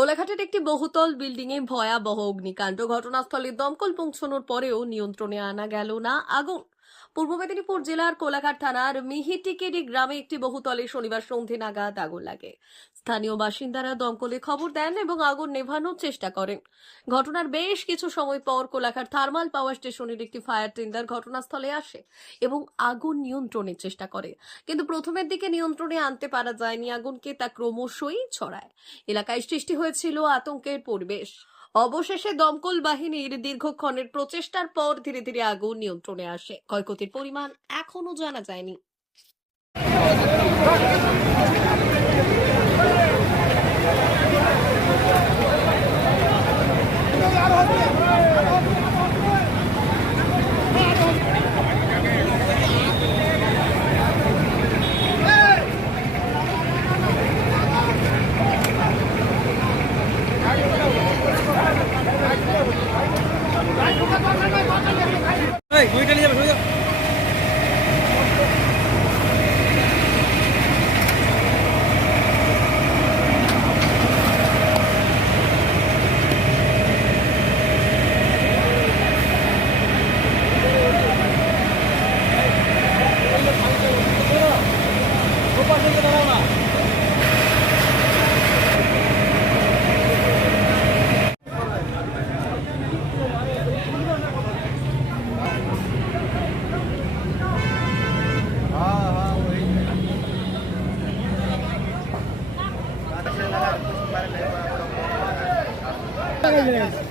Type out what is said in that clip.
কোলাঘাটের একটি বহুতল বিল্ডিং এ ভয়াবহ অগ্নিকাণ্ড। ঘটনাস্থলে দমকল পৌঁছানোর পরেও নিয়ন্ত্রণে আনা গেল না আগুন। পূর্ব মেদিনীপুর জেলার কোলাঘাট থানার মিহিটিকেরি গ্রামে একটি বহুতলে শনিবার সন্ধে নাগাদ আগুন লাগে। স্থানীয় বাসিন্দারা দমকলে খবর দেন এবং আগুন নেভানোর চেষ্টা করেন। ঘটনার বেশ কিছু সময় পর কোলাঘাট থার্মাল পাওয়ার স্টেশনের একটি ফায়ার টেন্ডার ঘটনাস্থলে আসে এবং আগুন নিয়ন্ত্রণের চেষ্টা করে। কিন্তু প্রথমের দিকে নিয়ন্ত্রণে আনতে পারা যায়নি আগুনকে, তা ক্রমশই ছড়ায়। এলাকায় সৃষ্টি হয়েছিল আতঙ্কের পরিবেশ। অবশেষে দমকল বাহিনীর দীর্ঘক্ষণের প্রচেষ্টার পর ধীরে ধীরে আগুন নিয়ন্ত্রণে আসে। ক্ষয়ক্ষতির পরিমাণ এখনও জানা যায়নি। Gracias.